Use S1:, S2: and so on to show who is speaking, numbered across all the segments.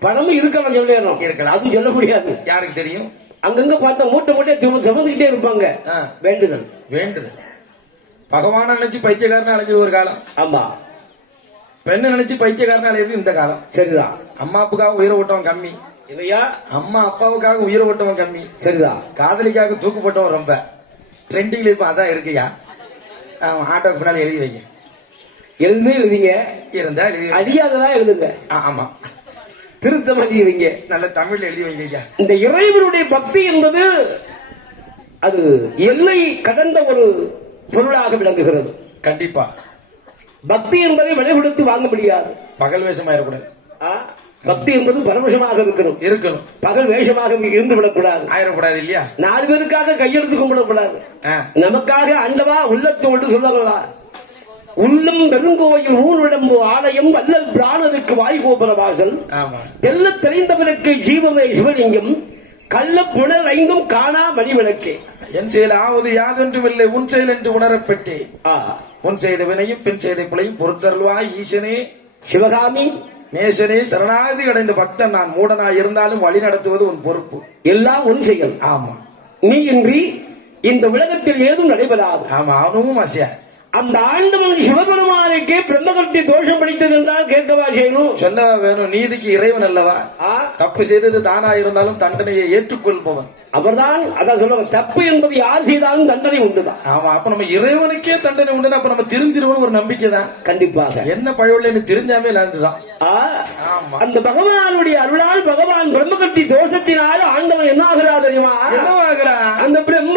S1: பணமும் இருக்கலாம் சொல்லணும்
S2: இருக்கலாம்.
S1: அதுவும் சொல்ல முடியாது.
S2: யாருக்கு தெரியும்?
S1: அங்கங்க பார்த்தா மூட்டை மூட்டையை சும- சுமந்துக்கிட்டே இருப்பாங்க. வேண்டுதல்.
S2: வேண்டுது பகவான நினைச்சு பைத்தியக்காரன் அழைஞ்சது ஒரு காலம்.
S1: ஆமா.
S2: பெண்ணை நினைச்சு பைத்தியக்காரன் அழைஞ்சது இந்த காலம்.
S1: சரிதான்
S2: அம்மா அப்பாவுக்காக உயிரை ஓட்டவன் கம்மி.
S1: இல்லையா
S2: அம்மா அப்பாவுக்காக உயிரை ஓட்டவன் கம்மி.
S1: சரிதான்
S2: காதலிக்காக தூக்கு போட்டவன் ரொம்ப. ட்ரெண்டிங்ல இப்ப அதான் இருக்குயா? ஆட்டோ பின்னாடி எழுதி வைங்க.
S1: எழுந்து எழுதிங்க.
S2: இருந்தா எழுதி.
S1: அழியாததா எழுதுங்க.
S2: ஆமா.
S1: திருத்தம் எழுதிங்க
S2: நல்ல தமிழ்ல எழுதி வைங்க
S1: இந்த இறைவனுடைய பக்தி என்பது அது எல்லை கடந்த ஒரு பொருளாக விளங்குகிறது.
S2: கண்டிப்பா.
S1: பக்தி என்பதை விலை கொடுத்து வாங்க முடியாது.
S2: பகல் வேஷமாயிடக்கூடாது
S1: ஆ? பக்தி என்பது பரவசமாக இருக்கணும்.
S2: இருக்கணும்.
S1: பகல் வேஷமாக இருந்து விடக்கூடாது.
S2: ஆயிடக்கூடாது இல்லையா?
S1: நாலு பேருக்காக கையெழுத்து கும்பிடக்கூடாது. நமக்காக ஆண்டவா உள்ளத்தோடு சொல்லவா உள்ளம் பெருங்கோயில் ஊர்விளம்பு ஆலயம் வல்லல் பிராணருக்கு வாய்கோபுர வாசல் தெல்ல தெளிந்தவனுக்கு ஜீவமே சிவலிங்கம். கள்ள புனல் ஐந்தும் காணா மணிவிளக்கே
S2: என் செயல் ஆவது யாதொன்றும் இல்லை உன் செயல் என்று உணரப்பட்டேன் உன் செய்த வினையும் பின் செய்த பிழையும் பொறுத்தருள்வாய் ஈசனே.
S1: சிவகாமி.
S2: நேசனே சரணாகதி அடைந்த பக்தன் நான். மூடனாய் இருந்தாலும் வழி நடத்துவது உன் பொறுப்பு.
S1: எல்லாம் உன் செயல்.
S2: ஆமா.
S1: நீ இன்றி இந்த உலகத்தில் ஏதும் நடைபெறாது.
S2: ஆமா அவனும் அசியா.
S1: அந்த ஆண்டவன் சிவபெருமானுக்கே பிரம்மகத்தி தோஷம் படித்தது என்றால் கேட்கவா செய்யணும்
S2: சொல்லவா வேணும் நீதிக்கு இறைவன் அல்லவா? தப்பு செய்தது தானா இருந்தாலும் தண்டனையை ஏற்றுக்கொள்பவன்.
S1: அவர்தான் அதான் சொல்லுவாங்க தப்பு என்பது யார் செய்தாலும் தண்டனை உண்டுதான்.
S2: ஆமா அப்ப நம்ம இறைவனுக்கே தண்டனை உண்டுன்னா அப்ப நம்ம திருந்திருவோம் ஒரு நம்பிக்கை தான்.
S1: கண்டிப்பாக.
S2: என்ன பழவில்லைன்னு தெரிஞ்சாமே ஆமா.
S1: அந்த பகவானுடைய அருளால் பகவான் பிரம்மகத்தி தோஷத்தினால் ஆண்டவன் என்ன ஆகிறா தெரியுமா?
S2: என்னவாகிறா
S1: அந்த பிரம்ம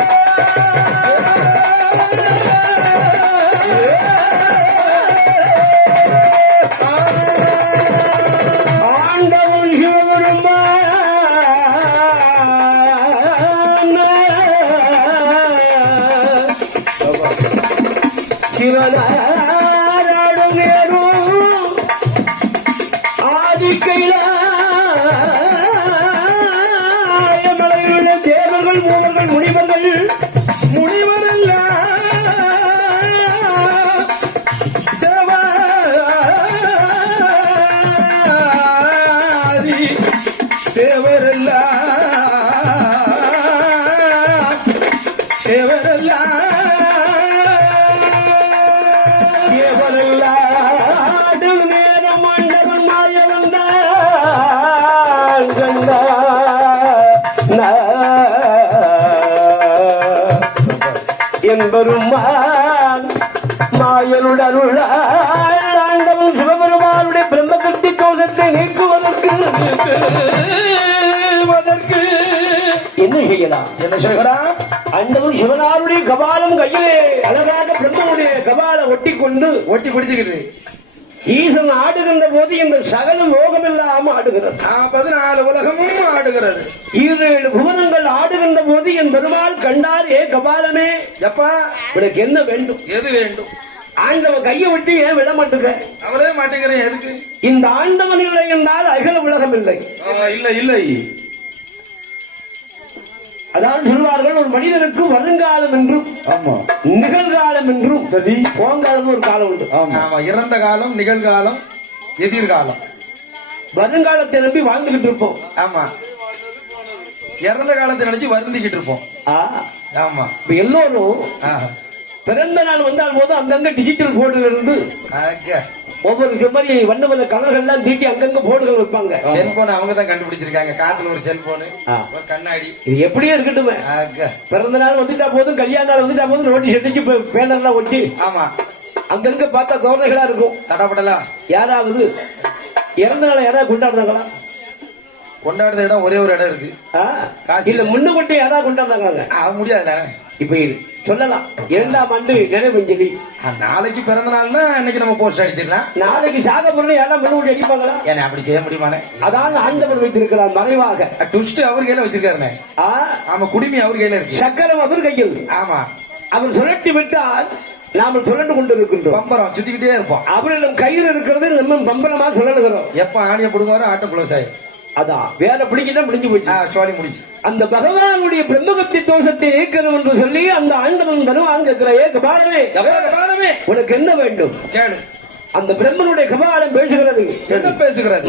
S1: சிவனாடும் நேரும் ஆதிக்கையில தேவர்கள் மூலங்கள் முனிவர்கள் முனிவ என்பருமான் மாயனுடன் ஆண்டவன் சிவபெருமானுடைய பிரம்மகத்தி தோஷத்தை நீக்குவதற்கு. என்ன செய்யலாம்
S2: என்ன சொல்கிறான்
S1: ஆண்டவன் சிவனாருடைய கபாலம் கையிலே அழகாக பிரம்மனுடைய கபால ஒட்டி கொண்டு
S2: ஒட்டி பிடிச்சுக்கிட்டு.
S1: ஈசன் ஆடுகின்ற போது இந்த சகல லோகமெல்லாம் ஆடுகிறது.
S2: ஆ, பதினாலு உலகமும் ஆடுகிறது.
S1: ஈரேழு புவனங்கள் ஆடுகின்ற போது என் பெருமாள் கண்டார் ஏ கபாலமே
S2: எப்பா?
S1: உனக்கு என்ன வேண்டும்?
S2: எது வேண்டும்?
S1: ஆண்டவன் கையை விட்டு ஏன் விட மாட்டுங்க?
S2: அவரே மாட்டேங்கிறேன் எதுக்கு?
S1: இந்த ஆண்டவன் இல்லை என்றால் அகல உலகம் இல்லை.
S2: இல்ல இல்லை.
S1: அதாவது சொல்வார்கள் ஒரு மனிதனுக்கு வருங்காலம் என்றும்
S2: ஆமா.
S1: நிகழ்காலம் என்றும்
S2: சரி.
S1: போங்காலம் ஒரு காலம் உண்டு.
S2: ஆமா. இறந்த காலம் நிகழ்காலம் எதிர்காலம்.
S1: வருங்காலத்தை நம்பி வாழ்ந்துகிட்டு இருப்போம்.
S2: ஆமா. இறந்த காலத்தை நினைச்சு வருந்திக்கிட்டு இருப்போம். ஆமா.
S1: இப்ப எல்லோரும் பிறந்த நாள் வந்தால் போது அங்கங்க டிஜிட்டல் போர்டுல இருந்து. ஒவ்வொரு செம்மறி வண்ண வண்ண கலர்கள்லாம் தீட்டி அங்கங்க போர்டுகள் வைப்பாங்க.
S2: செல்போன் அவங்க தான் கண்டுபிடிச்சிருக்காங்க. காத்துல ஒரு செல்போனு. ஒரு கண்ணாடி.
S1: இது எப்படியே இருக்கட்டுமே. பிறந்த நாள் வந்துட்டா போதும் கல்யாண நாள் வந்துட்டா போதும் நோட்டீஸ் அடிச்சு பேனர்லாம் ஒட்டி.
S2: ஆமா.
S1: அங்கங்க பார்த்தா தோரணைகளா இருக்கும்.
S2: தடப்படலாம்
S1: யாராவது இறந்த நாளை யாராவது கொண்டாடுறாங்களா
S2: கொண்டாடுற இடம் ஒரே ஒரு இடம் இருக்கு.
S1: இல்ல முன்ன கொண்டு யாராவது கொண்டாடுறாங்க
S2: அது முடியாதுல
S1: இப்ப இது சொல்லலாம். இரண்டாம் ஆண்டு நினைவஞ்சலி
S2: நாளைக்கு பிறந்த நாள்னா இன்னைக்கு நம்ம போஸ்ட் அடிச்சிடலாம்
S1: நாளைக்கு சாக பொருள் யாராவது முன்ன அடிப்பாங்களா
S2: ஏன்னா அப்படி செய்ய முடியுமானே?
S1: அதான் ஆண்டவர் வைத்திருக்கிறார் மறைவாக.
S2: டுஸ்ட் அவர் கையில வச்சிருக்காருண்ணே
S1: ஆ?
S2: ஆமா குடுமி அவர் கையில இருக்கு.
S1: சக்கரம் அவர் கையில்.
S2: ஆமா.
S1: அவர் சுழட்டி விட்டால் நாம சுழண்டு கொண்டிருக்கின்றோம்.
S2: பம்பரம் சுத்திக்கிட்டே இருப்போம்.
S1: அவரிடம் கயிறு இருக்கிறது நம்ம பம்பரமா சுழலுகிறோம்
S2: எப்ப ஆணிய புடுங்காரோ ஆட்டம் புலஸ் ஆயிரும்.
S1: அதான். வேற பிடிக்கிட்டா முடிஞ்சு போச்சு.
S2: சோழி முடிச்சு
S1: அந்த பகவானுடைய பிரம்மகத்தி தோஷத்தை நீக்கணும் என்று சொல்லி அந்த ஆண்டவன் தருவான் கேட்கிற ஏ கபாலமே
S2: கபாலமே?
S1: உனக்கு என்ன வேண்டும்? அந்த பிரம்மனுடைய கபாலம் பேசுகிறது.
S2: என்ன பேசுகிறது?